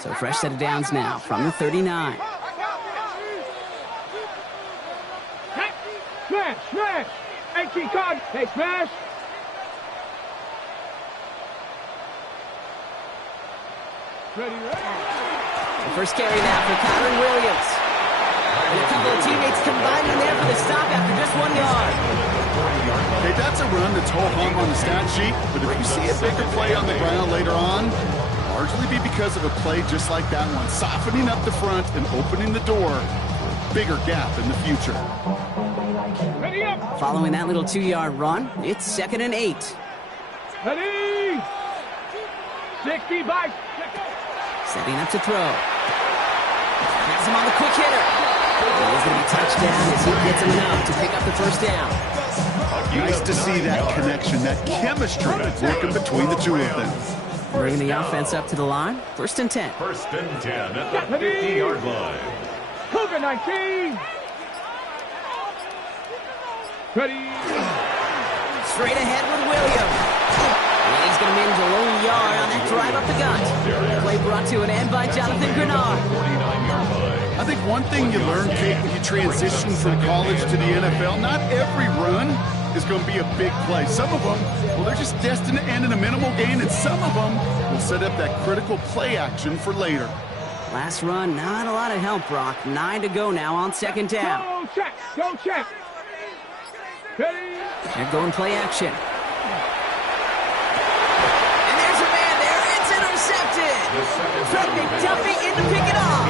So fresh set of downs now from the 39. Smash! Smash! HE card! Hey, smash! Ready, ready! The first carry now for Kyron Williams. And a couple of teammates combining there for the stop after just 1 yard. Okay, that's a run that's ho-hum on the stat sheet, but if you see a bigger play on the ground later on, largely be because of a play just like that one, softening up the front and opening the door. Bigger gap in the future. Ready up! Following that little 2-yard run, it's 2nd and 8. Ready! 60 by... Setting up to throw. Has him on the quick hitter. And he's going to be touched down as he gets him enough to pick up the first down. Nice to see that connection, that chemistry working between the two of them. Bringing the offense up to the line. 1st and 10. 1st and 10 at the 50-yard line. Cougar 19! Ready! Straight ahead with Williams. And he's going to manage a lone yard on that drive up the gut. Play brought to an end by Jonathan Grenard. 49-yard line. I think one thing you learn, Kate, when you transition from college to the NFL, not every run is going to be a big play. Some of them, well, they're just destined to end in a minimal gain, and some of them will set up that critical play action for later. Last run, not a lot of help, Brock. 9 to go now on 2nd down. Go check! Go check! Ready! They're going play action. And there's a man there. It's intercepted. Fred McDuffie in to pick it off.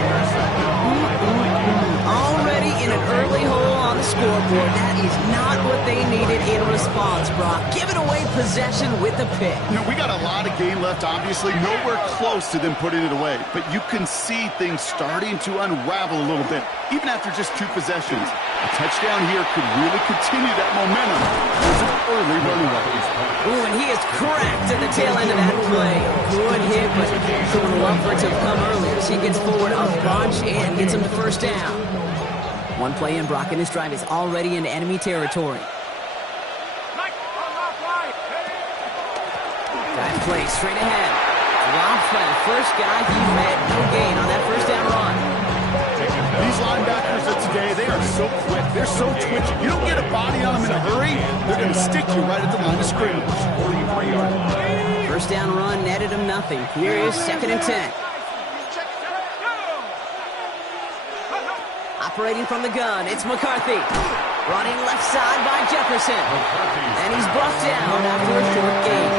Already in an early hole on the scoreboard. That is not what they needed in response, Brock. Giving away possession with the pick. You know, we got a lot of game left, obviously. Nowhere close to them putting it away. But you can see things starting to unravel a little bit, even after just 2 possessions. A touchdown here could really continue that momentum. There's an early runaway. Ooh, and he is cracked at the tail end of that play. Good hit, but someone would love for it to have come earlier. So he gets forward a bunch and gets him the first down. One play in, Brock, and this drive is already into enemy territory. Drive play straight ahead. Dropped by the first guy he met. No gain on that first down run. These linebackers of today, they are so quick. They're so twitchy. You don't get a body on them in a hurry, they're going to stick you right at the line of scrimmage. 43-yard line. First down run netted him nothing. Here is 2nd and 10. Operating from the gun, it's McCarthy. Running left side by Jefferson. And he's brought down after a short gain.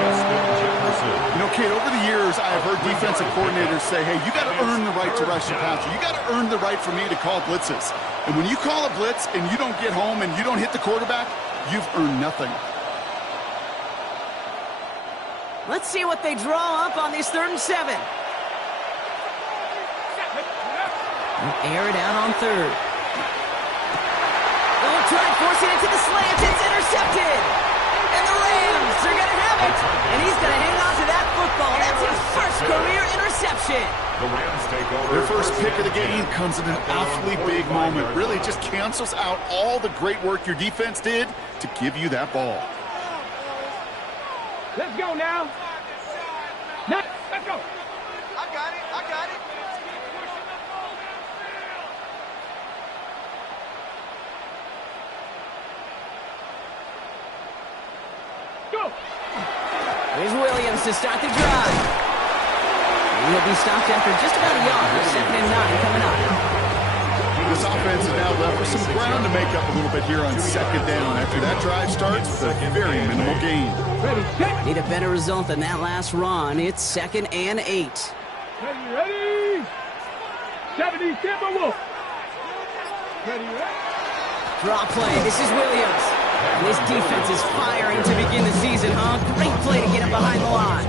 You know, Kate, over the years, I have heard defensive coordinators say, hey, you got to earn the right to rush the passer. You got to earn the right for me to call blitzes. And when you call a blitz and you don't get home and you don't hit the quarterback, you've earned nothing. Let's see what they draw up on this 3rd and 7. Air it out on 3rd. They'll try forcing it to the slant. It's intercepted. And the Rams are going to have it. And he's going to hang on to that football. That's his first career interception. The Rams take over. Their first pick of the game comes at an awfully big moment. Really just cancels out all the great work your defense did to give you that ball. Let's go now. Now, let's go. I got it. I got it. Go. Here's Williams to start the drive. And he'll be stopped after just about a yard. 2nd and 9 coming up. This offense is now left with some ground to make up a little bit here on 2nd down. After that drive starts with a very minimal gain. Ready, set. Need a better result than that last run. It's 2nd and 8. Ready, ready. 70 Timberwolf. Ready, ready. Draw play. This is Williams. And this defense is firing to begin the season, huh? Great play to get him behind the line.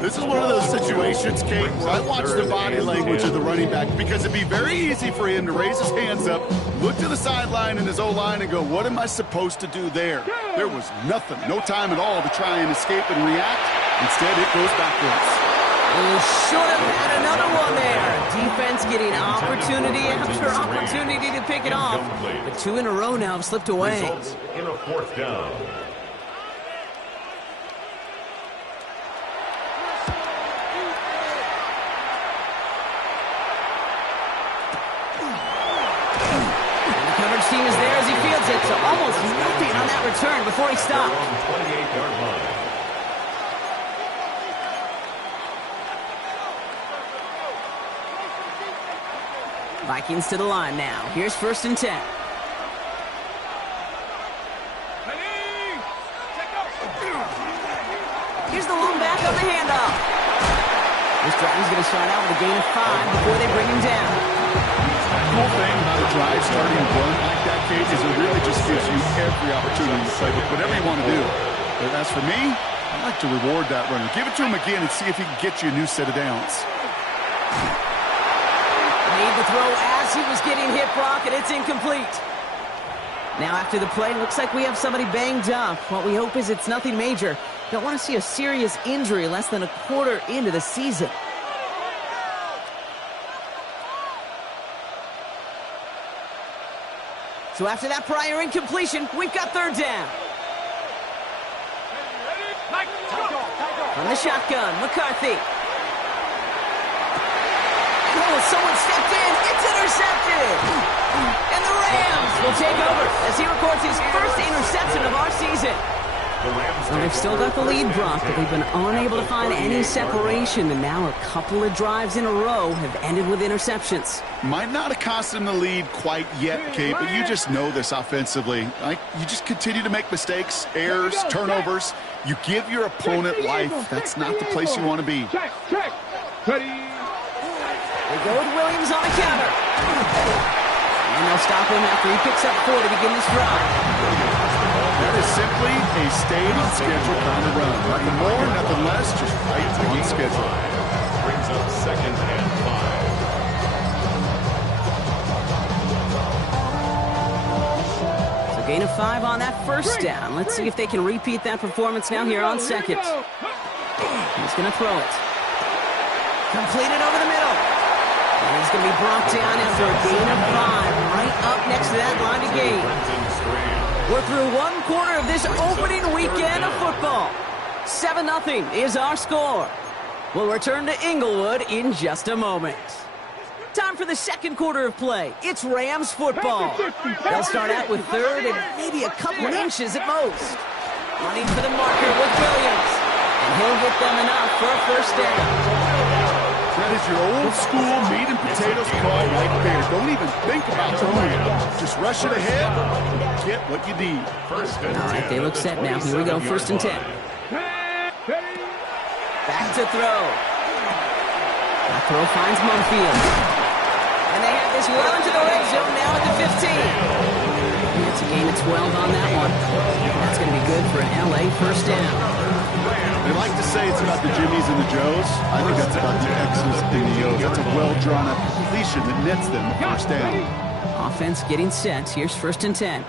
This is one of those situations, Kate, where I watch the body language of the running back because it'd be very easy for him to raise his hands up, look to the sideline in his O-line and go, what am I supposed to do there? There was nothing, no time at all to try and escape and react. Instead, it goes backwards. He should have had another one there. Defense getting opportunity after opportunity to pick it off. But 2 in a row now have slipped away. Results in a 4th down. Almost nothing on that return before he stopped. 28-yard line. Vikings to the line now. Here's 1st and 10. Here's the lone back on the handoff. This drive is going to start out with a gain of 5 before they bring him down. The cool thing about a drive starting run like that, Kate, is it really just gives you every opportunity to play with whatever you want to do. But as for me, I like to reward that runner. Give it to him again and see if he can get you a new set of downs. Made the throw as he was getting hit, Brock, and it's incomplete. Now after the play, looks like we have somebody banged up. What we hope is it's nothing major. Don't want to see a serious injury less than a quarter into the season. So after that prior incompletion, we've got 3rd down. From the shotgun, McCarthy. Oh, someone stepped in. It's intercepted. And the Rams will take over as he records his first interception of our season. Well, they've still got the lead, Brock, but they've been unable to find any separation, and now a couple of drives in a row have ended with interceptions. Might not have cost them the lead quite yet, Kate, but you just know this offensively. You just continue to make mistakes, errors, turnovers. You give your opponent life. That's not the place you want to be. Check. Ready. They go with Williams on a counter. And they'll stop him after he picks up 4 to begin this drive. That is simply a stay-on-schedule kind of run. Nothing more, nothing less, just right on schedule. Brings up 2nd and 5. So gain of 5 on that 1st down. Let's see if they can repeat that performance now here on 2nd. He's going to throw it. Completed over the middle. And he's going to be brought down after a gain of 5, right up next to that line of gain. We're through 1 quarter of this opening weekend of football. 7-0 is our score. We'll return to Inglewood in just a moment. Time for the 2nd quarter of play. It's Rams football. They'll start out with 3rd and maybe a couple inches at most. Running for the marker with Williams. And he'll get them enough for a 1st down. That is your old-school meat and potatoes call right there. Don't even think about throwing it. Just rush it ahead and get what you need. 1st and 10. All right, they look set now. Here we go, 1st and 10. Back to throw. That throw finds Mumfield. And they have this well into the red zone now at the 15. It's a gain of 12 on that one. That's going to be good for an LA 1st down. They like to say it's about the Jimmies and the Joes. I think that's about the X's and the O's. That's a well-drawn-up completion that nets them a 1st down. Offense getting set. Here's 1st and 10.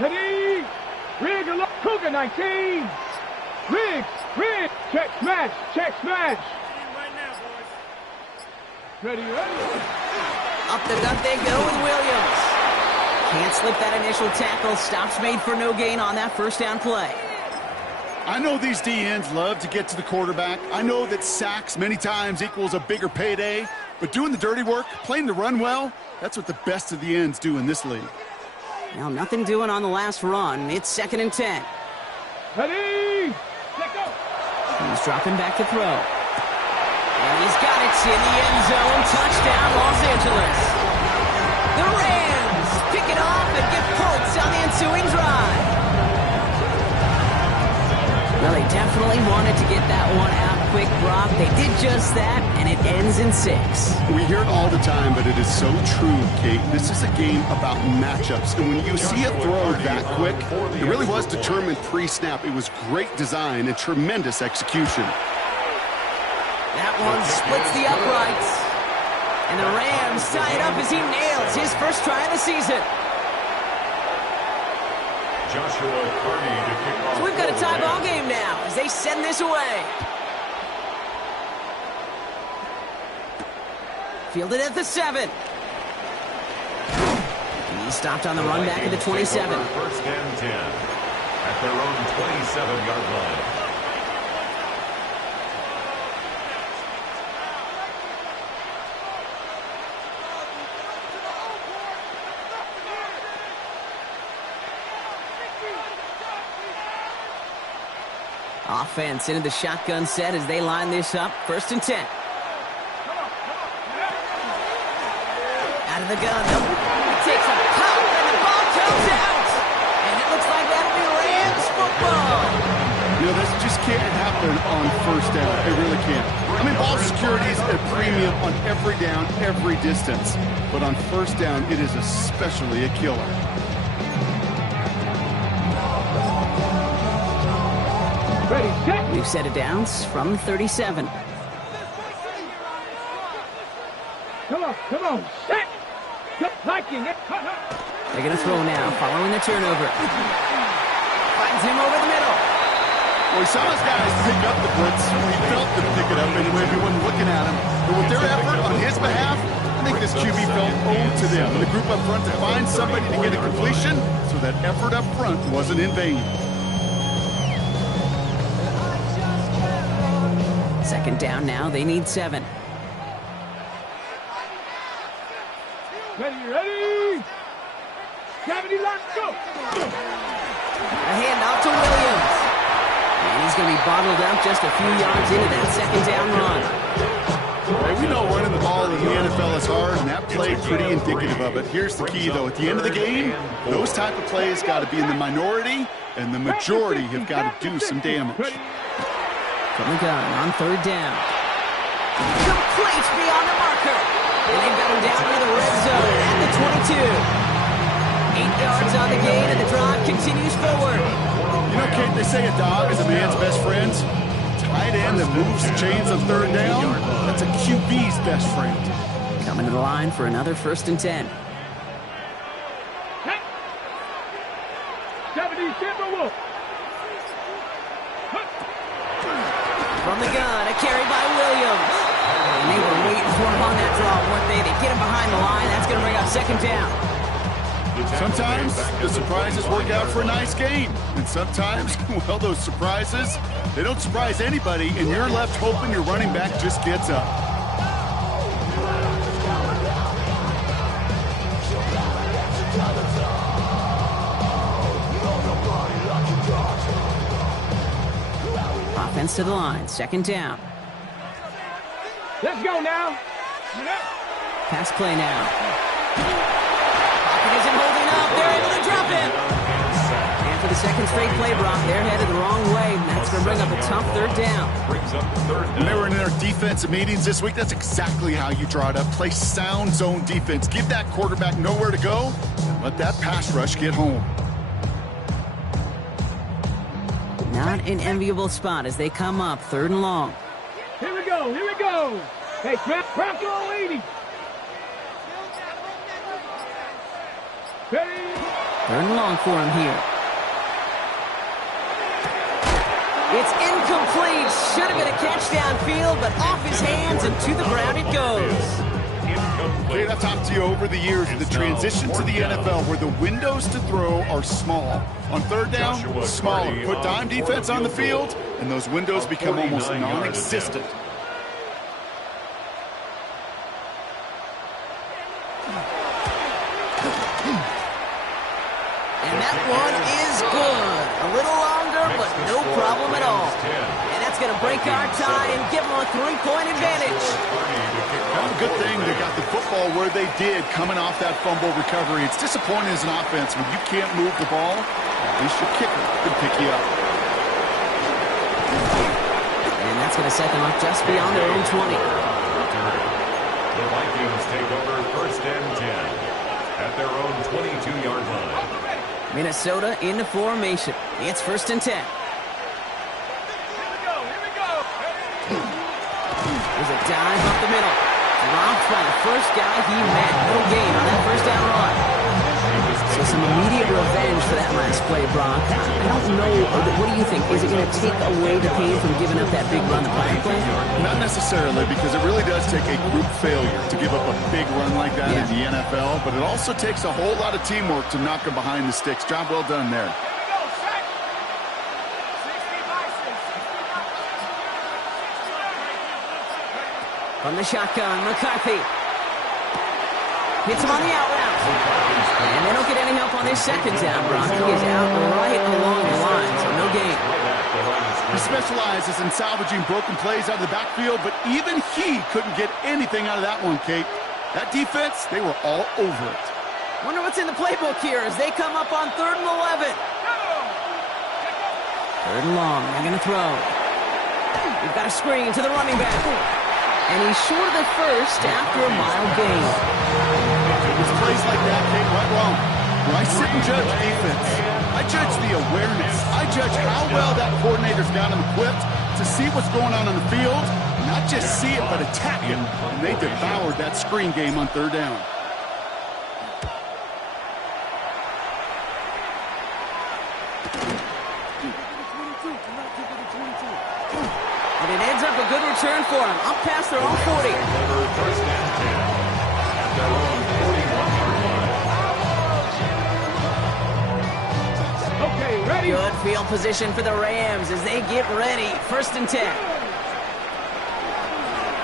Ready. Rig, Cougar 19. Rig. Check smash. Ready. Up the gut they go with Williams. Can't slip that initial tackle. Stops made for no gain on that 1st down play. I know these DNs love to get to the quarterback. I know that sacks many times equals a bigger payday. But doing the dirty work, playing the run well, that's what the best of the ends do in this league. Now, nothing doing on the last run. It's 2nd and 10. Ready. Let go. He's dropping back to throw. And he's got it in the end zone. Touchdown, Los Angeles. The Rams pick it off and get points on the ensuing drive. Well, they definitely wanted to get that one out quick, Brock. They did just that, and it ends in 6. We hear it all the time, but it is so true, Kate. This is a game about matchups. And when you see a throw that quick, it really was determined pre-snap. It was great design and tremendous execution. That one splits the uprights. And the Rams tie it up as he nails his 1st try of the season. Joshua Carney to kick off. So we've got a tie ball game now as they send this away. Fielded at the 7. He stopped on the run back at the 27. 1st and 10 at their own 27-yard line. Offense into the shotgun set as they line this up. 1st and 10. Out of the gun. Nope. He takes a pop and the ball comes out. And it looks like that'll be Rams football. You know, this just can't happen on 1st down. It really can't. I mean, ball security is a premium on every down, every distance. But on 1st down, it is especially a killer. Ready, set. We've set it downs from 37. Come on, set. Liking it. They're going to throw now, following the turnover. Finds him over the middle. Well, he saw his guys pick up the blitz. He felt them pick it up anyway. He wasn't looking at him. But with their effort on his behalf, I think this QB felt owed to them. And the group up front to find somebody to get a completion, so that effort up front wasn't in vain. 2nd down now. They need 7. Ready. 70 lock, go. A handoff to Williams. And he's going to be bottled up just a few yards into that 2nd down run. Hey, we know running the ball in the NFL is hard, and that play pretty indicative of it. Here's the key, though. At the end of the game, those type of plays got to be in the minority, and the majority have got to do some damage. From the gun on 3rd down. Complete beyond the marker. And they've got him down near the red zone at the 22. 8 yards on the gain, and the drive continues forward. You know, Kate, they say a dog is a man's best friend. Tight end that moves the chains on 3rd down, that's a QB's best friend. Coming to the line for another 1st and 10. 70 Timberwolf. From the gun, a carry by Williams. And they were waiting for him on that draw, weren't they? They get him behind the line. That's going to bring up 2nd down. Sometimes the surprises work out for a nice game. And sometimes, well, those surprises, they don't surprise anybody, and you're left hoping your running back just gets up. Offense to the line, 2nd down. Let's go now. Pass play now. Pocket isn't holding up. They're able to drop it. And for the 2nd straight play, Brock, they're headed the wrong way. And that's going to bring up a tough 3rd down. When they were in their defensive meetings this week, that's exactly how you draw it up. Play sound zone defense. Give that quarterback nowhere to go, and let that pass rush get home. Not an enviable spot as they come up 3rd and long. Here we go. Hey, crack all 80. Ready. 3rd and long for him here. It's incomplete. Should have been a catch downfield, but off his hands and to the ground it goes. Wade, I've talked to you over the years of the transition to the NFL where the windows to throw are small. On 3rd down, smaller. Put dime defense on the field, and those windows become almost non-existent. And that one is good. A little longer, but no problem at all. And that's going to break our tie and give them a 3-point advantage. Well, good thing they got the football where they did coming off that fumble recovery. It's disappointing as an offense when you can't move the ball. At least your kicker can pick you up. And that's going to set them up just beyond their own 20. The Vikings take over 1st and 10 at their own 22-yard line. Minnesota into formation. It's 1st and 10. Here we go. There's a dive up the middle. Dropped by the first guy he met. No gain on that 1st down run. So some immediate revenge for that last play, Brock. I don't know. What do you think? Is it going to take away the pain from giving up that big run the prior play? Not necessarily, because it really does take a group failure to give up a big run like that in the NFL, but it also takes a whole lot of teamwork to knock him behind the sticks. Job well done there. From the shotgun, McCarthy. Hits him on the out route. And they don't get any help on this 2nd down, Brock. He is out right along the line, so no gain. He specializes in salvaging broken plays out of the backfield, but even he couldn't get anything out of that one, Kate. That defense, they were all over it. Wonder what's in the playbook here as they come up on 3rd and 11. 3rd and long. They're going to throw. We've got a screen to the running back. And he's short of the first after a mild gain. It's plays like that, Kate, right wrong. When I sit and judge defense, I judge the awareness. I judge how well that coordinator's got him equipped to see what's going on the field. Not just see it, but attack it. And they devoured that screen game on 3rd down. And it ends up a good return for him. Up past their own 40. First and 10 at their own 41-yard line. Okay, ready? Good field position for the Rams as they get ready. 1st and 10.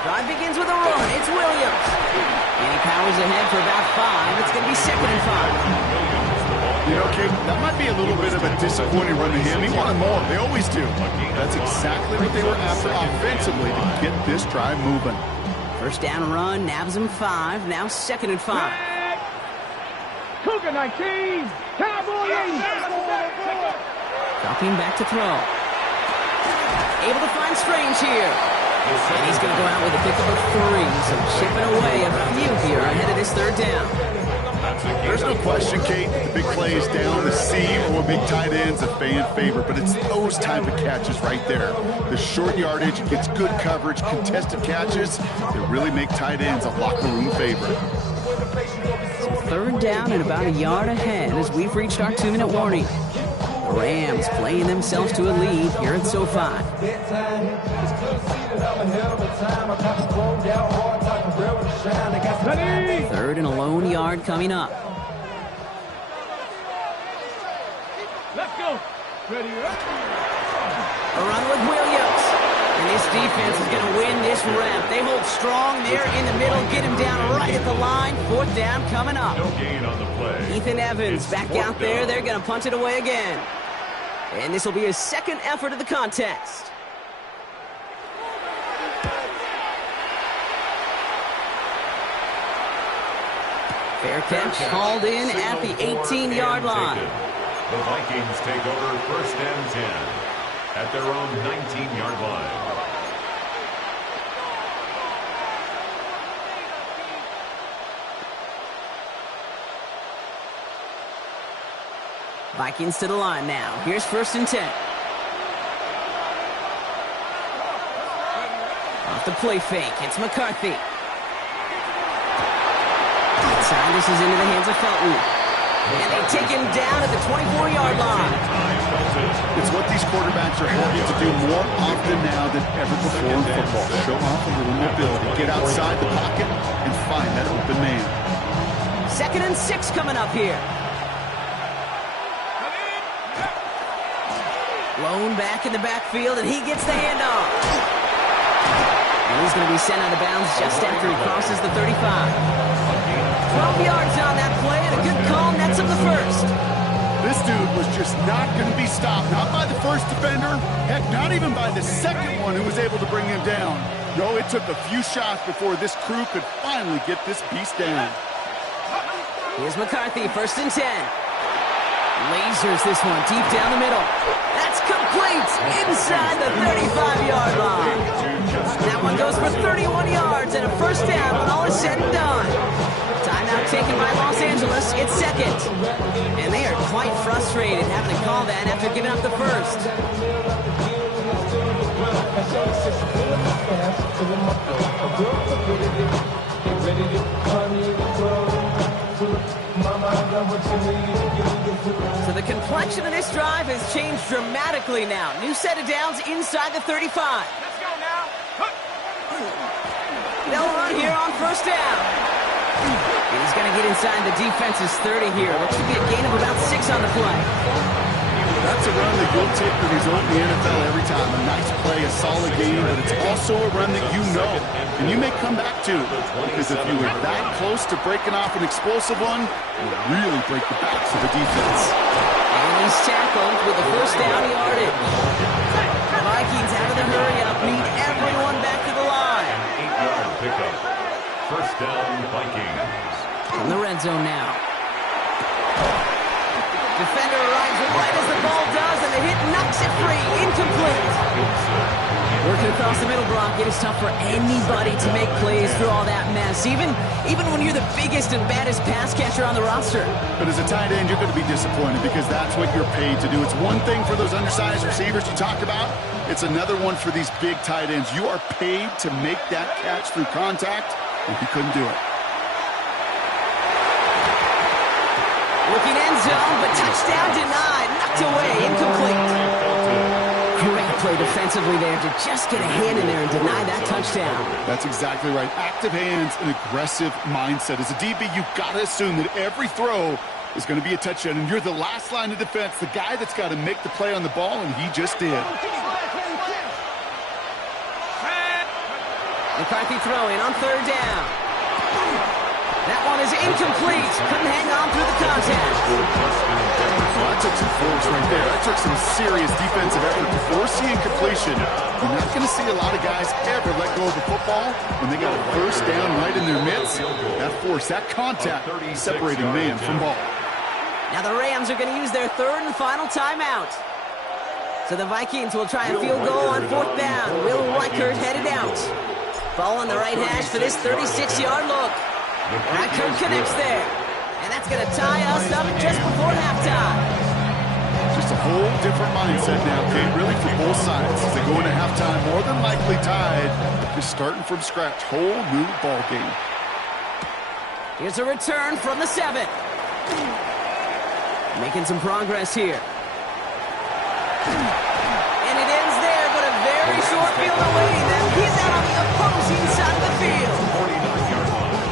Drive begins with a run. It's Williams. And he powers ahead for about 5. It's going to be 2nd and 5. You know, Kate, that might be a little bit of a disappointing run to him. He wanted more. They always do. That's exactly what they were after offensively to get this drive moving. 1st down run, nabs him 5. Now 2nd and 5. Cougar 19. Cowboys. Dropping back to throw. Able to find Strange here. And he's going to go out with a pickup of 3. So chipping away a few here ahead of this 3rd down. There's no question, Kate, the big plays down the seam or big tight ends a fan favorite, but it's those type of catches right there. The short yardage gets good coverage, contested catches that really make tight ends a locker room favorite. So 3rd down and about a yard ahead as we've reached our 2-minute warning. The Rams playing themselves to a lead here at SoFi. 3rd and a lone yard coming up. Let's go. Ready, A run with Williams. And this defense is going to win this rep. They hold strong there in the middle, get him down right at the line. 4th down coming up. No gain on the play. Ethan Evans back out there. They're going to punt it away again. And this will be his 2nd effort of the contest. Fair catch called in at the 18-yard line. The Vikings take over 1st and 10 at their own 19-yard line. Vikings to the line now. Here's 1st and 10. Off the play fake. It's McCarthy. Inside, this is into the hands of Felton. And they take him down at the 24-yard line. It's what these quarterbacks are having to do more often now than ever before in football. Show off a little mobility. Get outside the pocket and find that open man. 2nd and 6 coming up here. Lone back in the backfield, and he gets the handoff. And he's going to be sent out of bounds just after he crosses the 35. 12 yards on that play, and a good call nets him the 1st. This dude was just not going to be stopped. Not by the first defender. Heck, not even by the 2nd one who was able to bring him down. No, it took a few shots before this crew could finally get this beast down. Here's McCarthy, 1st and 10. Lasers this one deep down the middle. That's complete inside the 35-yard line. That one goes for 31 yards and a 1st down when all is said and done. Timeout taken by Los Angeles. It's 2nd. And they are quite frustrated having to call that after giving up the 1st. So the complexion of this drive has changed dramatically now. New set of downs inside the 35. Let's go now. They'll run here on 1st down. And he's going to get inside the defense's 30 here. Looks to be a gain of about 6 on the play. That's a run that you'll take the result in the NFL every time. A nice play, a solid game, but it's also a run that you know and you may come back to. Because if you were that close to breaking off an explosive one, it would really break the backs of the defense. And he's tackled with a 1st down yardage. Vikings out of the hurry-up need everyone back to the line. An 8-yard pickup. First down, Vikings. In the red zone now. Defender arrives right as the ball does, and the hit knocks it free. Incomplete. Working across the middle, Brock, it is tough for anybody to make plays through all that mess, even when you're the biggest and baddest pass catcher on the roster. But as a tight end, you're going to be disappointed because that's what you're paid to do. It's one thing for those undersized receivers you talked about. It's another one for these big tight ends. You are paid to make that catch through contact, and he couldn't do it. Looking end zone, but touchdown denied. Knocked away, incomplete. Great play defensively there to just get a hand in there and deny that touchdown. That's exactly right. Active hands and aggressive mindset. As a DB, you've got to assume that every throw is going to be a touchdown, and you're the last line of defense, the guy that's got to make the play on the ball, and he just did. McCarthy throwing on third down. That one is incomplete. Couldn't hang on through the contact. Well, that took some force right there. That took some serious defensive effort to force the incompletion. You're not going to see a lot of guys ever let go of the football when they got a first down right in their midst. That force, that contact, separating man from ball. Now the Rams are going to use their third and final timeout. So the Vikings will try a field goal on fourth down. Will Reichert headed out. Ball on the right hash for this 36-yard look. Reichert connects there. And that's going to tie us up just before halftime. Just a whole different mindset now, Kate, really for both sides. As they go into halftime, more than likely tied. Just starting from scratch. Whole new ball game. Here's a return from the 7. Making some progress here. And it ends there, but a very short field away. Then he's out on the opposing side of the field.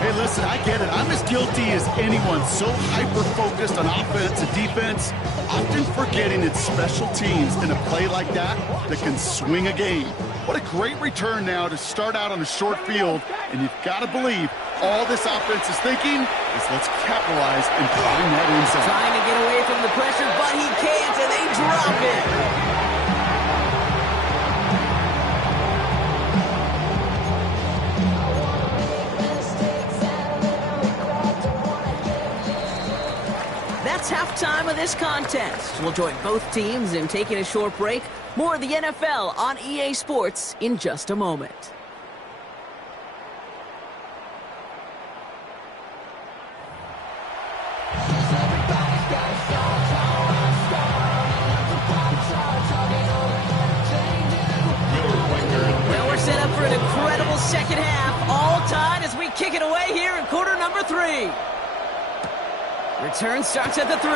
Hey, listen, I get it. I'm as guilty as anyone. So hyper-focused on offense and defense, often forgetting it's special teams in a play like that that can swing a game. What a great return now to start out on a short field, and you've got to believe all this offense is thinking is let's capitalize and find that end zone. Trying to get away from the pressure, but he can't, and they drop it. That's halftime of this contest. We'll join both teams in taking a short break. More of the NFL on EA Sports in just a moment. Well, we're set up for an incredible second half. All tied as we kick it away here in quarter number 3. Return starts at the 3.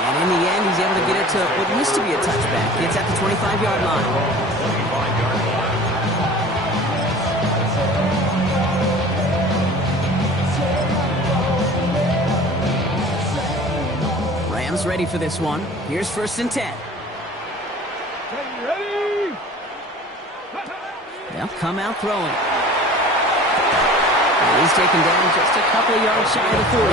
And in the end, he's able to get it to what used to be a touchback. It's at the 25-yard line. Rams ready for this one. Here's 1st and 10. Ready? They'll come out throwing. He's taken down just a couple of yards shy of the 40.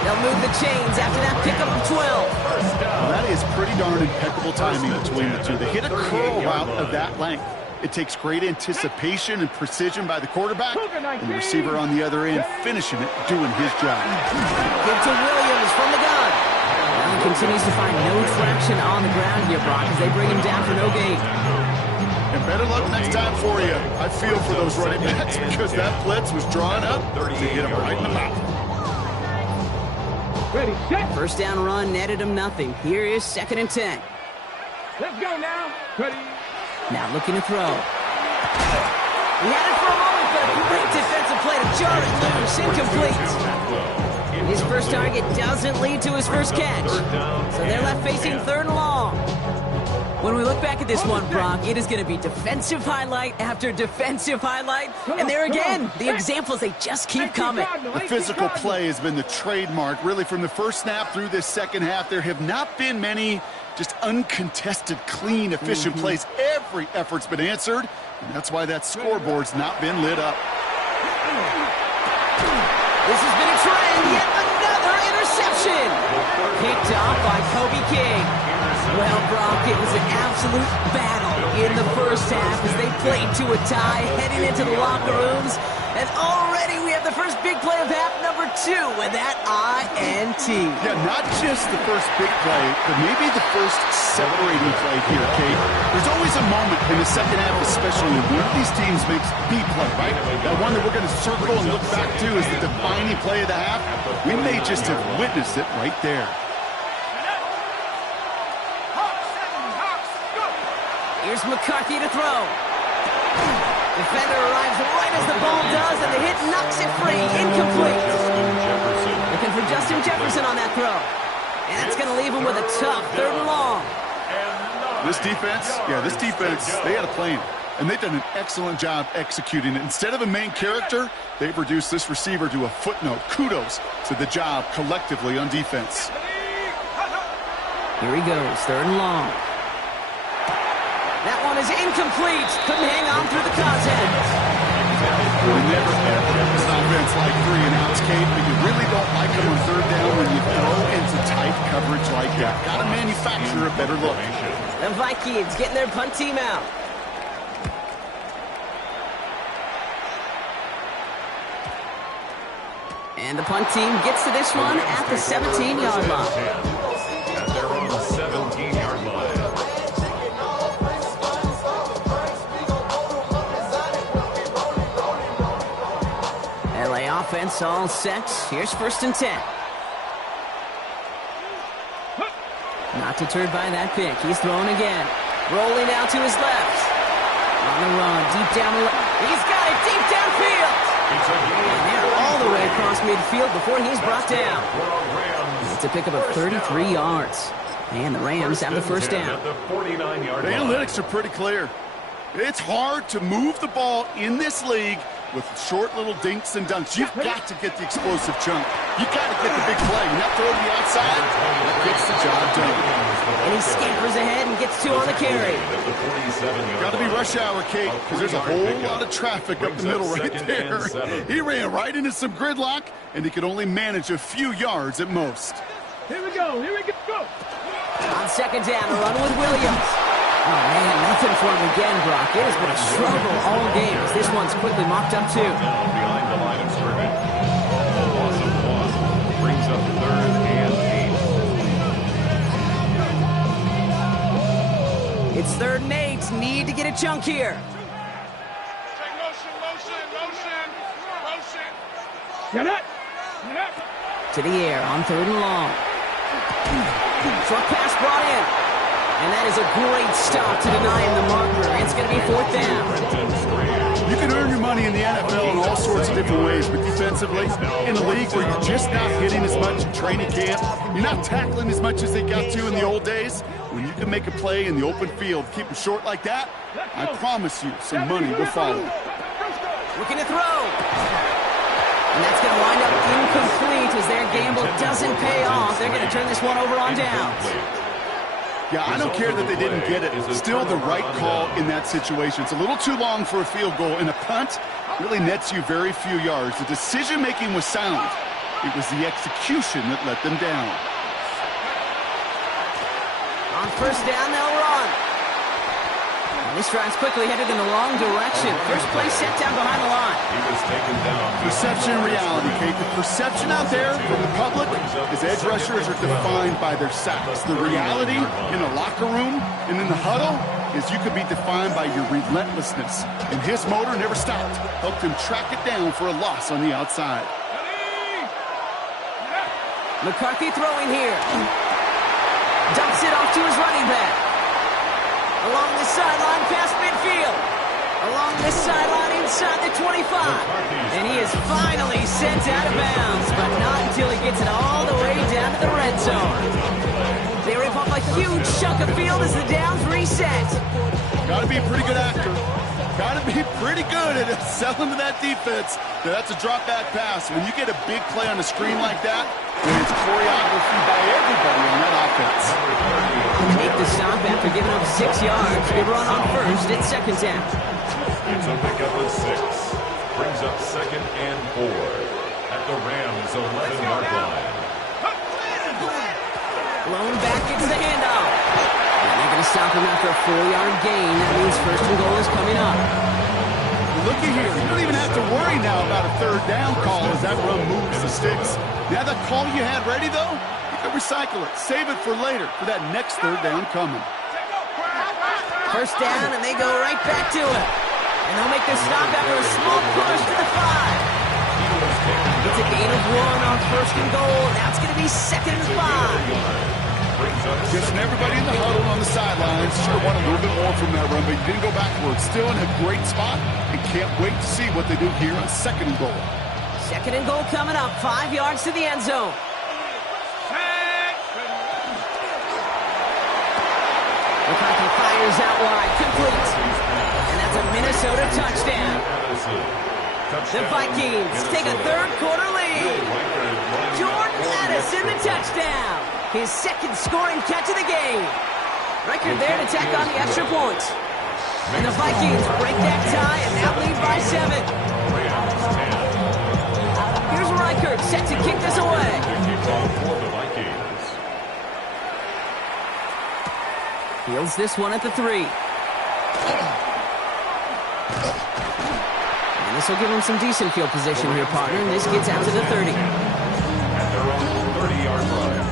They'll move the chains after that pickup of 12. Well, that is pretty darn impeccable timing between the two. They hit a curl route of that length. It takes great anticipation and precision by the quarterback, and the receiver on the other end finishing it, doing his job. Give to Williams from the gun. Now he continues to find no traction on the ground here, Brock, as they bring him down for no gain. And better luck next time for you. I feel for those running backs because that blitz was drawn up to hit him right in the mouth. Ready, set. First down run netted him nothing. Here is 2nd and 10. Let's go now. Ready. Now looking to throw. He had it for a moment, but a great defensive play to jar it loose. Incomplete. His first target doesn't lead to his first catch. So they're left facing 3rd and long. When we look back at this one, Brock, it is going to be defensive highlight after defensive highlight. And there again, the examples, they just keep coming. The physical play has been the trademark, really, from the first snap through this second half. There have not been many just uncontested, clean, efficient plays. Every effort's been answered, and that's why that scoreboard's not been lit up. This has been a trend, yet another interception. Picked off by Kobe King. Well, Brock, it was an absolute battle in the first half as they played to a tie, heading into the locker rooms. And already we have the first big play of half number 2 with that INT. Yeah, not just the first big play, but maybe the first separating play here, Kate. There's always a moment in the second half, especially when one of these teams makes the play, right? That one that we're going to circle and look back to is the defining play of the half. We may just have witnessed it right there. Here's McCarthy to throw. Defender arrives right as the ball does, and the hit knocks it free. Incomplete. Looking for Justin Jefferson on that throw. And that's going to leave him with a tough 3rd and long. This defense, they had a plan. And they've done an excellent job executing it. Instead of a main character, they've reduced this receiver to a footnote. Kudos to the job collectively on defense. Here he goes, 3rd and long. That one is incomplete. Couldn't hang on through the contact. We never ever this offense like 3 and outs, Kate, but you really don't like them on 3rd down when you throw into tight coverage like that. Got to manufacture a better look. The Vikings getting their punt team out. And the punt team gets to this one at the 17-yard line. At their own 17-yard line. LA offense all set. Here's 1st and 10. Not deterred by that pick. He's throwing again. Rolling out to his left. On the run, deep down the left. He's got it deep downfield. And they're all the way across midfield before he's brought down. It's a pickup of 33 yards. And the Rams have the 1st down. The analytics are pretty clear. It's hard to move the ball in this league with short little dinks and dunks. You've got to get the explosive chunk. You've got to get the big play. And that throw to the outside, that gets the job done. And he scampers ahead and gets 2 on the carry. Got to be rush hour, Kate, because there's a whole lot of traffic up the middle right there. He ran right into some gridlock, and he could only manage a few yards at most. Here we go. Go. On 2nd down, a run with Williams. Oh, man, nothing for him again, Brock. It has been a struggle all game as this one's quickly mocked up, too. Behind the line of scrimmage. A loss of 1 brings up 3rd and 8. It's 3rd and 8. Need to get a chunk here. Motion. Get it. To the air on 3rd and long. Short pass brought in. And that is a great stop to deny him the marker. It's going to be 4th down. You can earn your money in the NFL in all sorts of different ways, but defensively, in a league where you're just not hitting as much in training camp, you're not tackling as much as they got to in the old days, when you can make a play in the open field, keep them short like that, I promise you some money will follow. Looking to throw. And that's going to wind up incomplete as their gamble doesn't pay off. They're going to turn this one over on downs. Yeah, I don't care that they didn't get it. Still the right call in that situation. It's a little too long for a field goal, and a punt really nets you very few yards. The decision-making was sound. It was the execution that let them down. On 1st down, they'll run. And this drive's quickly headed in the wrong direction. First play set down behind the line. He was taken down. Perception and reality, Kate. The perception out there from the public is edge rushers are defined by their sacks. The reality in the locker room and in the huddle is you could be defined by your relentlessness. And his motor never stopped. Helped him track it down for a loss on the outside. McCarthy throwing here. Dumps it off to his running back. Along the sideline past midfield. Along the sideline inside the 25. And he is finally sent out of bounds, but not until he gets it all the way down to the red zone. They rip off a huge chunk of field as the downs reset. Got to be a pretty good actor. Got to be pretty good at selling to that defense. That's a drop back pass. When you get a big play on the screen like that, then it's choreography by everybody on that offense. Make the stop after giving up 6 yards. Good run on 1st. It's 2nd down. It's a pickup of 6. Brings up 2nd and 4 at the Rams' 11-yard line. Blown back gets the handoff. And they're going to stop him after a 4-yard gain. That means first and goal is coming up. Looky here. You don't even have to worry now about a third down call as that run moves the sticks. Now that call you had ready, though, you can recycle it. Save it for later for that next third down coming. First down, and they go right back to it. And they'll make the stop after a small push to the 5. It's a gain of 1 on first and goal. Now it's going to be second and 5. Just everybody in the huddle on the sidelines. Sure want a little bit more from that run, but you didn't go backwards. Still in a great spot and can't wait to see what they do here on second and goal. Second and goal coming up. 5 yards to the end zone. McCarthy fires out wide. Complete. And that's a Minnesota touchdown. The Vikings take a third-quarter lead. Jordan Addison, the touchdown. His second scoring catch of the game. Record there to tack on the extra points. And the Vikings break that tie and now lead by 7. Here's Reichert set to kick this away. Fields this one at the 3. And this will give him some decent field position here, partner. And this gets out to the 30. At their own 30-yard line.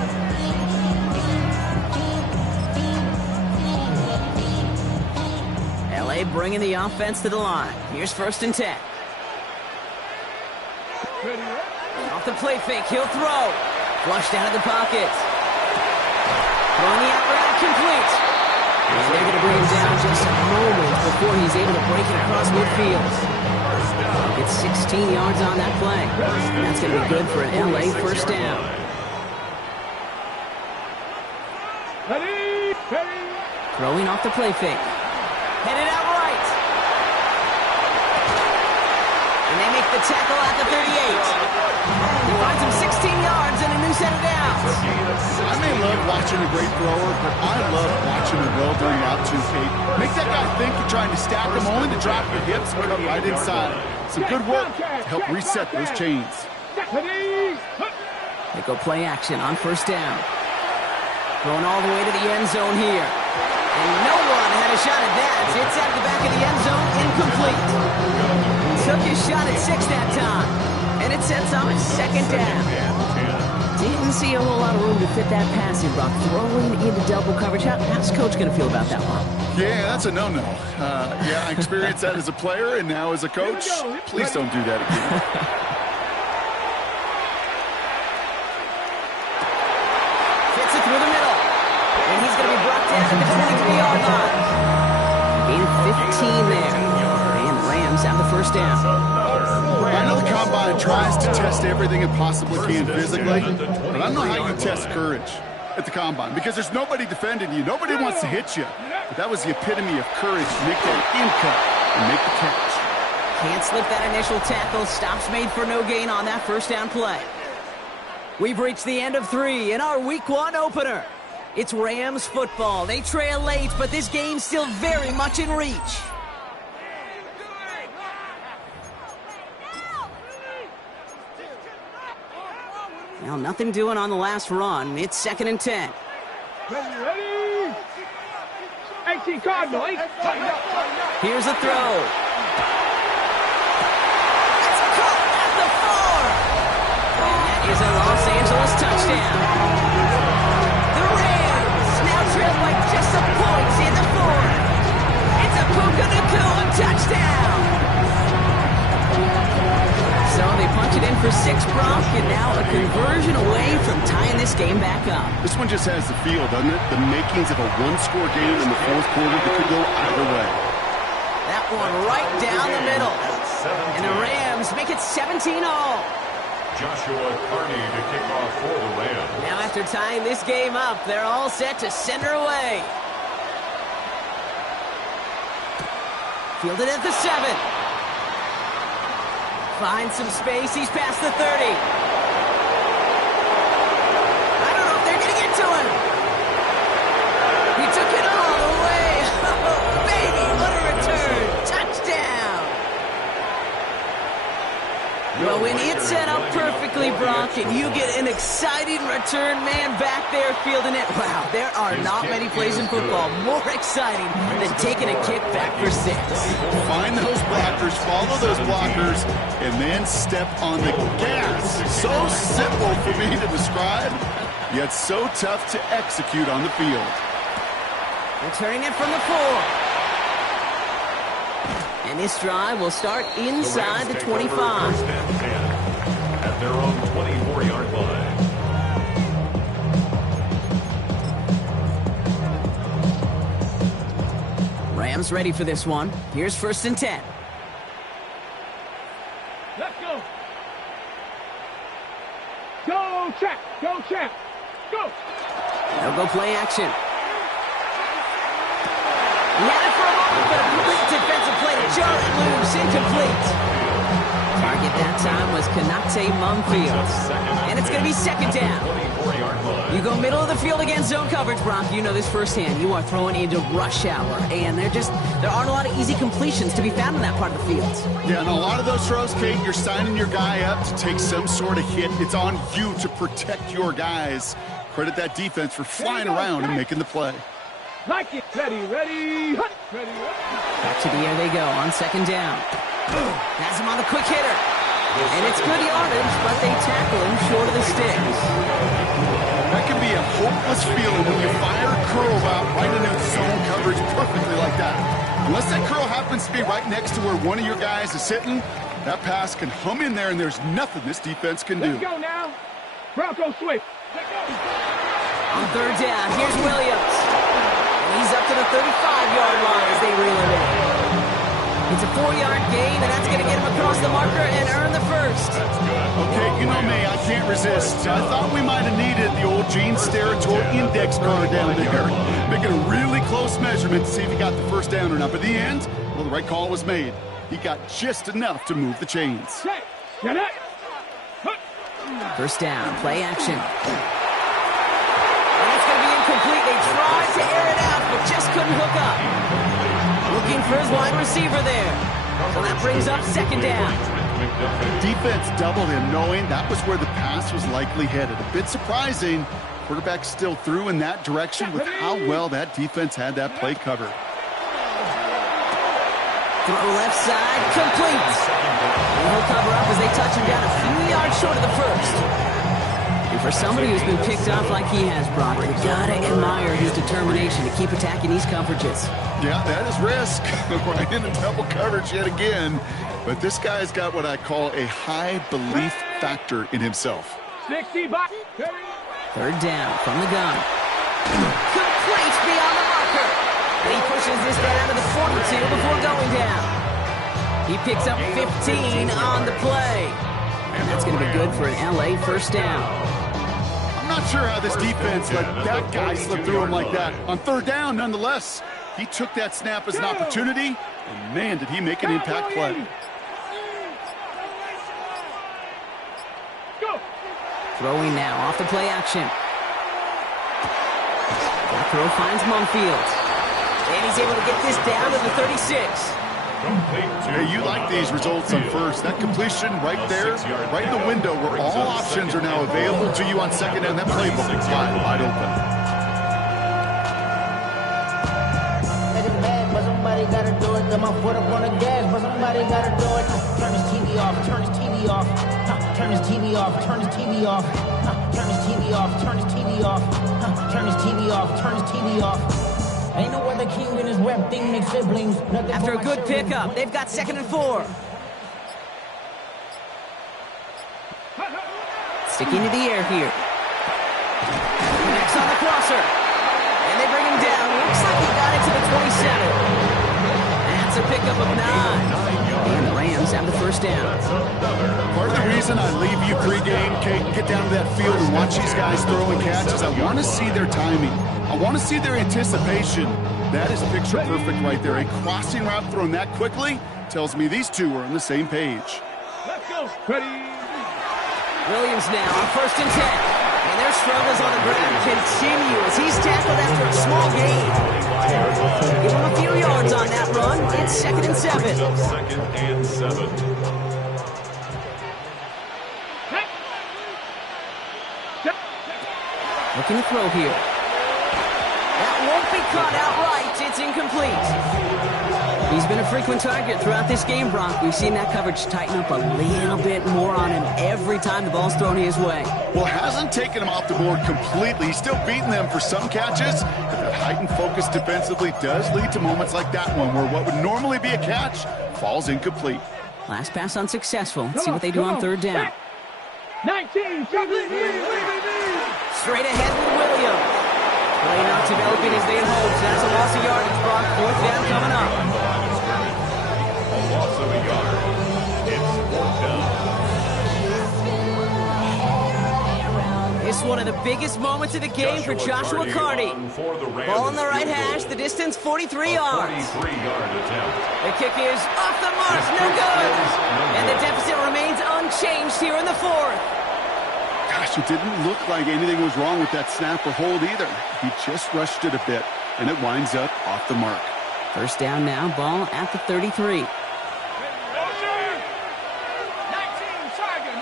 LA bringing the offense to the line. Here's first and 10. Off the play fake, he'll throw. Flushed out of the pocket. Throwing the out route, complete. And they're going to bring him down just a moment before he's able to break it across midfield. It's 16 yards on that play. And that's going to be good for an LA first down. Throwing off the play fake. Headed out right. And they make the tackle at the 38. He finds him 16 yards and a new set of downs. I may love watching a great thrower, but I love watching a well-done route to Kate. Make that guy think you're trying to stack him only to drop your hips and come right inside. Some good work to help reset those chains. They go play action on first down. Going all the way to the end zone here. And no one had a shot at that. It's out of the back of the end zone, incomplete. Took his shot at 6 that time. And it sets up second down. Didn't see a whole lot of room to fit that pass in, Brock. Throwing into double coverage. How's Coach going to feel about that one? Yeah, that's a no-no. Yeah, I experienced that as a player and now as a coach. Please don't do that again. Fits it through the middle. And he's going to be brought down at the 23-yard line. Gain of 15 there. And the Rams have the first down. I know the Combine tries to test everything it possibly can physically, but I don't know how you test courage at the Combine because there's nobody defending you. Nobody wants to hit you. But that was the epitome of courage to make that in-cut and make the catch. Can't slip that initial tackle. Stops made for no gain on that first down play. We've reached the end of 3 in our Week 1 opener. It's Rams football. They trail late, but this game's still very much in reach. Well, nothing doing on the last run. It's second and 10. Ready? 18 Cardinal. Here's a throw. It's caught at the 4. And that is a Los Angeles touchdown. The Rams now trail by just some points in the 4th. It's a Puka Nacua touchdown. So they punch it in for 6, Brock, and now a conversion away from tying this game back up. This one just has the feel, doesn't it? The makings of a one-score game in the 4th quarter that could go either way. That one right down the middle. And the Rams make it 17-all. Joshua Carney to kick off for the Rams. Now after tying this game up, they're all set to send her away. Fielded at the 7. Finds some space. He's past the 30. I don't know if they're going to get to him. He took it all the way. Oh, baby, what a return. Touchdown. Well, when it's set up perfectly, Brock, and you get at an exciting return man back there fielding it. Wow, there are not many plays in football more exciting than taking a kick back for 6. Find those blockers, follow those blockers, and then step on the gas. So simple for me to describe, yet so tough to execute on the field. Returning it from the 4. And this drive will start inside the 25. At their own 24-yard line. Rams ready for this one. Here's 1st and 10. Let's go. Go, check. Go, check. Go. They'll go play action. He had it for a moment, but a complete defensive play to jar it loose. Incomplete. Target that time was Konate Mumfield. And it's going to be 2nd down. You go middle of the field against zone coverage, Brock. You know this firsthand. You are throwing into rush hour. And there aren't a lot of easy completions to be found in that part of the field. Yeah, and a lot of those throws, Kate, you're signing your guy up to take some sort of hit. It's on you to protect your guys. Credit that defense for flying around and making the play. Like it. Ready, hut. Ready, Back to the air they go on 2nd down. Has him on the quick hitter. And it's good yardage, but they tackle him short of the sticks. That can be a hopeless feeling when you fire a curl out right into zone coverage perfectly like that. Unless that curl happens to be right next to where one of your guys is sitting, that pass can hum in there and there's nothing this defense can do. Let's go now. Bronco switch. Let's go. On 3rd down, here's Williams. And he's up to the 35-yard line as they reel him in. It's a 4-yard gain, and that's going to get him across the marker and earn the 1st. Okay, you know me, I can't resist. I thought we might have needed the old Gene Steratore index card down there. Making a really close measurement to see if he got the 1st down or not. But in the end, well, the right call was made. He got just enough to move the chains. Check. Get it. 1st down, play action. And it's going to be incomplete. They tried to air it out, but just couldn't hook up. Looking for his wide receiver there. So that brings up 2nd down. Defense doubled him, knowing that was where the pass was likely headed. A bit surprising. Quarterback still threw in that direction with how well that defense had that play covered. Throw left side, complete. And he'll cover up as they touch him down a few yards short of the 1st. And for somebody who's been picked off like he has, Brock, you gotta admire his determination to keep attacking these coverages. Yeah, that is risk. Right into double coverage yet again. But this guy's got what I call a high belief factor in himself. 60 back. 3rd down from the gun. Complete beyond the marker. And he pushes this down to the 42 before going down. He picks up 15 on the play. And that's going to be good for an LA 1st down. I'm not sure how this defense let that guy slip through him like that. On 3rd down, nonetheless, he took that snap as an opportunity, and man, did he make an impact play. Throwing now off the play action. That throw finds Mumfield. And he's able to get this down to the 36. Hey, you like these results on 1st. That completion right there, right in the window where all options are now available to you on 2nd down. That playbook is wide open. But somebody gotta do it. Got my foot up on the gas, but somebody gotta do it. Turn his TV off, turn his TV off. Turn his TV off, turn his TV off. Turn his TV off, turn his TV off. Turn his TV off, turn his TV off. Ain't no other king in his rep thing make siblings. After a good pickup, they've got 2nd and 4. Sticking to the air here. Next on the crosser. And they bring him down. Looks like he got it to the 27. That's a pickup of 9. And the Rams have the 1st down. Part of the reason I leave you pregame, Kate, get down to that field and watch these guys throw and catch is I want to see their timing. I want to see their anticipation. That is picture perfect right there. A crossing route thrown that quickly tells me these two are on the same page. Let's go. Ready. Williams now on 1st and 10. And their struggles on the ground continue as he's tackled after a small gain. Give him a few yards on that run. It's 2nd and 7. 2nd and 7. Looking to throw here. That won't be caught outright. It's incomplete. He's been a frequent target throughout this game, Brock. We've seen that coverage tighten up a little bit more on him every time the ball's thrown his way. Well, hasn't taken him off the board completely. He's still beating them for some catches. But that heightened focus defensively does lead to moments like that one where what would normally be a catch falls incomplete. Last pass unsuccessful. Let's see what they do on third down. 19, Straight ahead with Williams. Play not developing as they had hoped. That's a loss of yardage, Brock. Fourth down coming up. Loss of a yard. It's fourth down. It's one of the biggest moments of the game for Joshua Carty. Ball on the right hash, the distance 43 yards. 43-yard attempt. The kick is off the mark, no good. And the deficit remains unchanged here in the fourth. Gosh, it didn't look like anything was wrong with that snap or hold either. He just rushed it a bit, and it winds up off the mark. First down now, ball at the 33. 19, Tiger.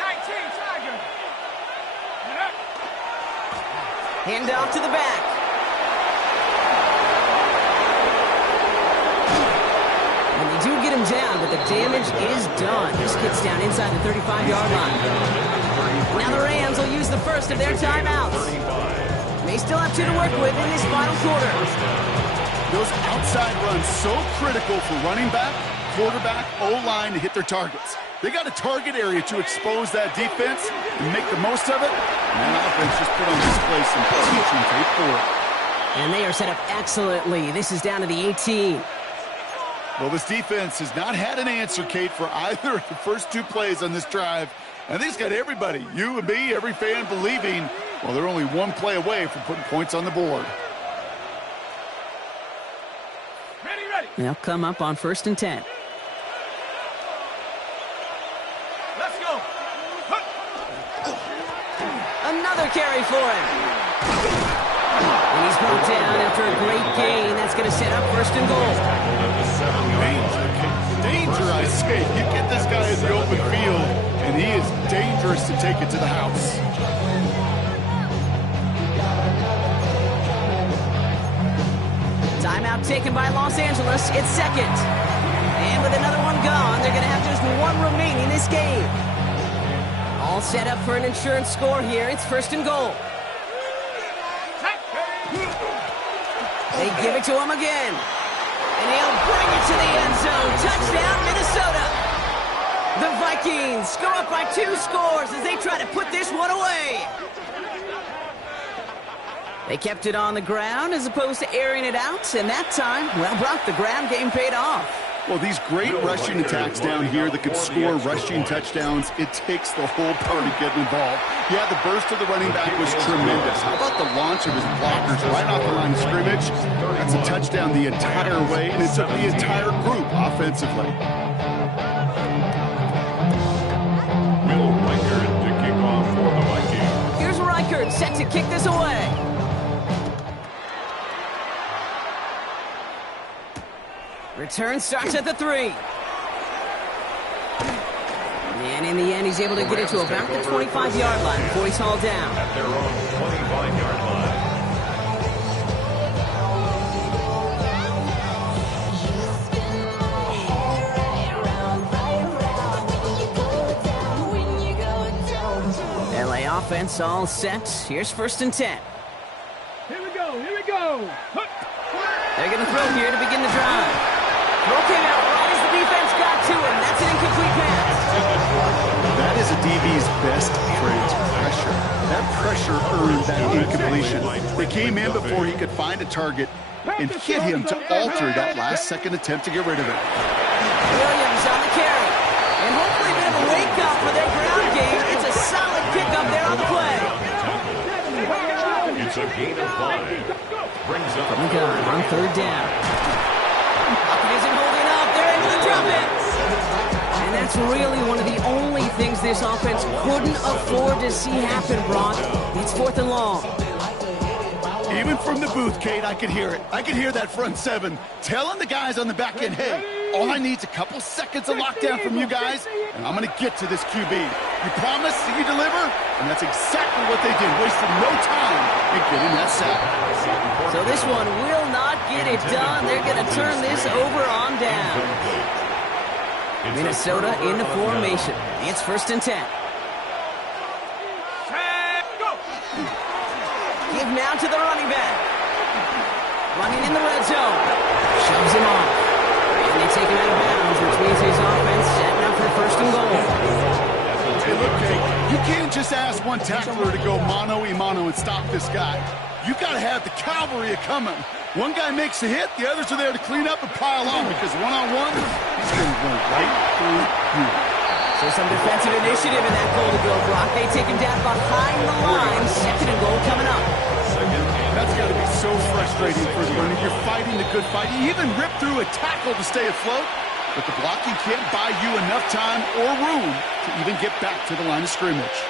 Hand off to the back. And they do get him down, but the damage is done. This kid's down inside the 35-yard line. Now the Rams will use the first of their timeouts. They still have 2 to work with in this final quarter. Those outside runs so critical for running back, quarterback, O-line to hit their targets. They got a target area to expose that defense and make the most of it. And that offense just put on display some teaching tape for it. And they are set up excellently. This is down to the 18. Well, this defense has not had an answer, Kate, for either of the first 2 plays on this drive. I think it's got everybody, you and me, every fan believing, well, they're only 1 play away from putting points on the board. Ready. They'll come up on 1st and 10. Let's go. Another carry for him. And he's brought down after a great gain. That's going to set up 1st and goal. Danger, I say. You get this guy in the open field, and he is dangerous to take it to the house. Timeout taken by Los Angeles. It's 2nd. And with another one gone, they're going to have just 1 remaining this game. All set up for an insurance score here. It's 1st and goal. They give it to him again. And he'll bring it to the end zone. Touchdown, Minnesota. The Vikings go up by 2 scores as they try to put this one away. They kept it on the ground as opposed to airing it out. And that time, well, Brock, the ground game paid off. Well, these great rushing attacks down here that could score rushing touchdowns, it takes the whole party getting involved. Yeah, the burst of the running back was tremendous. How about the launch of his blockers right off the line of scrimmage? That's a touchdown the entire way, and it took the entire group offensively. Will Reichard to kick off for the Vikings. Here's Reichard set to kick this away. Return starts at the 3. And in the end, he's able to get it to about the 25-yard line before he's hauled down. At their own 25-yard line. LA offense all set. Here's 1st and 10. Here we go. They're going to throw here to begin the drive. Throw came out right as the defense got to him. That's an incomplete pass. That is a DB's best trait, pressure. That pressure earned that incompletion. They came in before he could find a target and hit him to alter that last-second attempt to get rid of it. Williams on the carry. And hopefully a bit of a wake-up for their ground game. It's a solid pickup there on the play. It's a gain of 5. Brings up on 3rd down. Pocket isn't holding up. They're able to drop it. And that's really one of the only things this offense couldn't afford to see happen, Brock. It's 4th and long. Even from the booth, Kate, I could hear it. I could hear that front 7 telling the guys on the back end, hey, all I need is a couple seconds of lockdown from you guys, and I'm going to get to this QB. You promise, you deliver, and that's exactly what they did. Wasted no time in getting that sack. So this one will not get it done. They're going to turn this over on down. Minnesota in the formation. It's 1st and 10. Give now to the running back. Running in the red zone. Shoves him off. And they take him out of bounds, which means his offense setting up for 1st and goal. Hey, look, Jake, you can't just ask one tackler to go mano-a-mano and stop this guy. You got to have the cavalry coming. One guy makes a hit, the others are there to clean up and pile on, because one-on-one, he's going to run right through you. So some defensive initiative in that goal to go, Brock. They take him down behind the line. 2nd and goal coming up. That's got to be so frustrating for the runner. You're fighting the good fight. You even rip through a tackle to stay afloat, but the blocking can't buy you enough time or room to even get back to the line of scrimmage.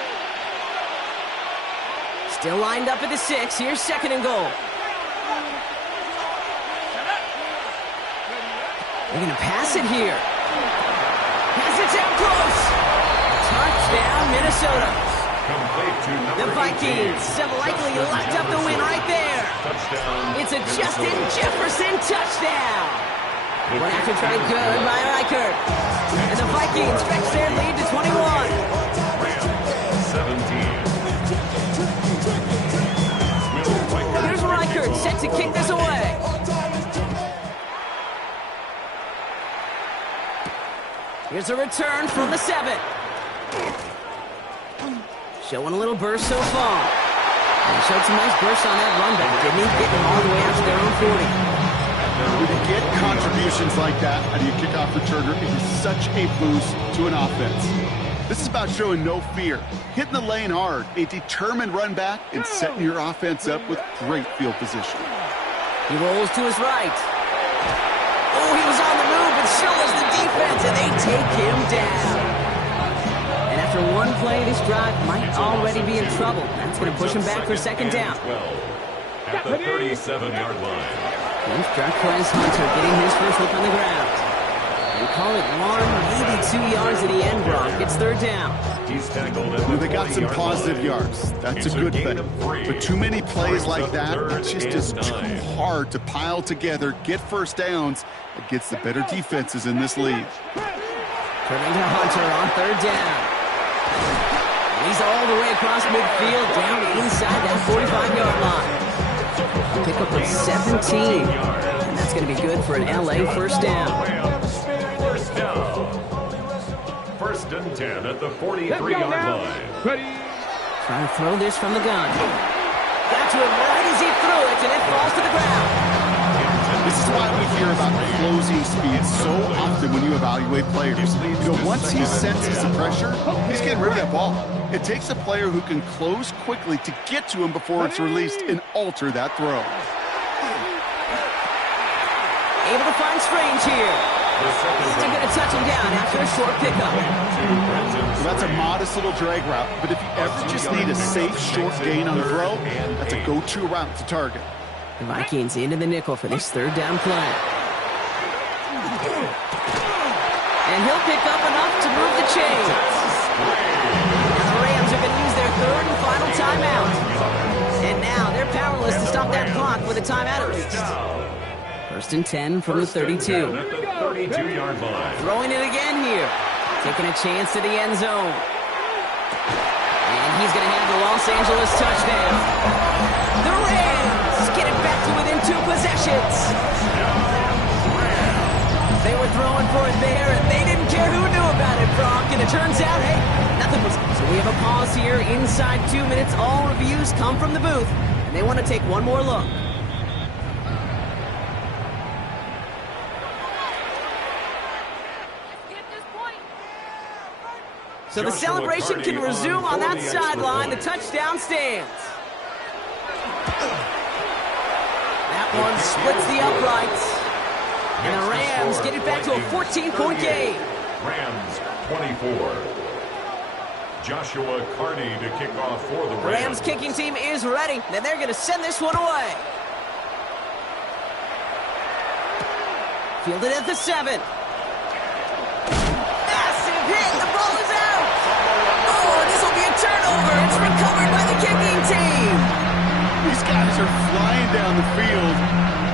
Still lined up at the 6. Here's 2nd and goal. They're going to pass it here. Pass it down close. Touchdown, Minnesota. The Vikings have likely locked up the win right there. It's a Justin Jefferson touchdown. One after try good by Reichert. And the Vikings stretch their lead to 21. 17. Here's Reichert set to kick this away. Here's a return from the 7. Showing a little burst so far. And he showed some nice bursts on that run back. Didn't he? Getting all the way out to their own 40. To get contributions like that out of your kickoff returner, it is such a boost to an offense. This is about showing no fear, hitting the lane hard, a determined run back, and setting your offense up with great field position. He rolls to his right. Oh, he was on the move, but so was the defense, and they take him down. And after one play, this drive might already be in trouble. That's going to push him back for 2nd down. 12 at the 37-yard line. Here's Jarquez Hunter getting his first look on the ground. We call it 1, maybe 2 yards at the end, Brock. It's 3rd down. He's tackled at the They got some positive yards. That's a good thing. But too many plays like that, it just is too hard to pile together, get first downs against the better defenses in this league. Turning to Hunter on 3rd down. He's all the way across midfield, down inside that 45-yard line. Pick up at 17. And that's going to be good for an LA first down. First down. 1st and 10 at the 43-yard line. Ready. Trying to throw this from the gun. Got to him right as he threw it, and it falls to the ground. This is why we hear about closing speed so often when you evaluate players. You know, once he senses the pressure, he's getting rid of that ball. It takes a player who can close quickly to get to him before it's released and alter that throw. Able to find Strange here. They're going to touch him down after a short pickup. So that's a modest little drag route, but if you ever just need a safe, short gain on the throw, that's a go-to route to target. The Vikings into the nickel for this 3rd down play. And he'll pick up enough to move the chains. And the Rams are going to use their 3rd and final timeout. And now they're powerless to stop that clock with a timeout at least. 1st and 10 from the 32. 32-yard line. Throwing it again here. Taking a chance to the end zone. And he's going to have the Los Angeles touchdown. The Rams get it back to within 2 possessions. They were throwing for it there, and they didn't care who knew about it, Brock. And it turns out, hey, nothing was. So we have a pause here inside 2 minutes. All reviews come from the booth, and they want to take one more look. So the celebration can resume on that sideline. The touchdown stands. That one splits the uprights. And the Rams get it back to a 14-point game. Rams 24. Joshua Carney to kick off for the Rams. Rams kicking team is ready. And they're going to send this one away. Fielded at the 7. Massive hit. The ball is out. Oh, field.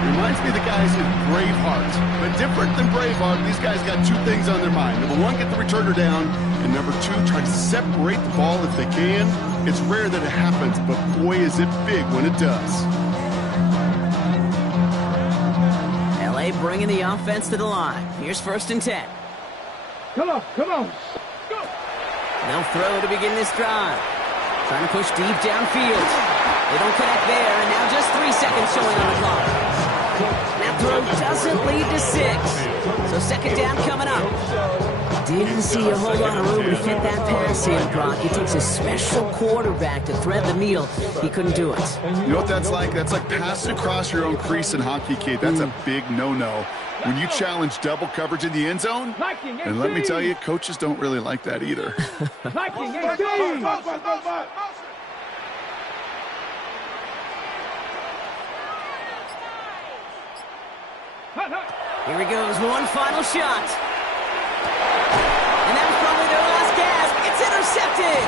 Reminds me of the guys in Braveheart. But different than Braveheart, these guys got two things on their mind. Number one, get the returner down. And number two, try to separate the ball if they can. It's rare that it happens, but boy, is it big when it does. LA bringing the offense to the line. Here's 1st and 10. Come on, come on. Go. They'll throw to begin this drive. Trying to push deep downfield. They don't connect there, and now just 3 seconds showing on the clock. That throw doesn't lead to 6. So 2nd down coming up. Didn't see a whole lot of room to fit that pass in, Brock. It takes a special quarterback to thread the needle. He couldn't do it. You know what that's like? That's like passing across your own crease in hockey, Kate. That's a big no-no. When you challenge double coverage in the end zone, and let me tell you, coaches don't really like that either. Here he goes, one final shot. And that was probably their last gasp. It's intercepted.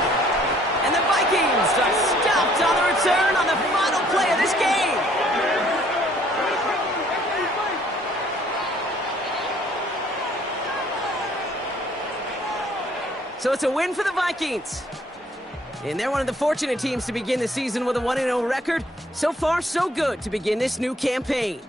And the Vikings are stopped on the return on the final play of this game. So it's a win for the Vikings. And they're one of the fortunate teams to begin the season with a 1-0 record. So far, so good to begin this new campaign.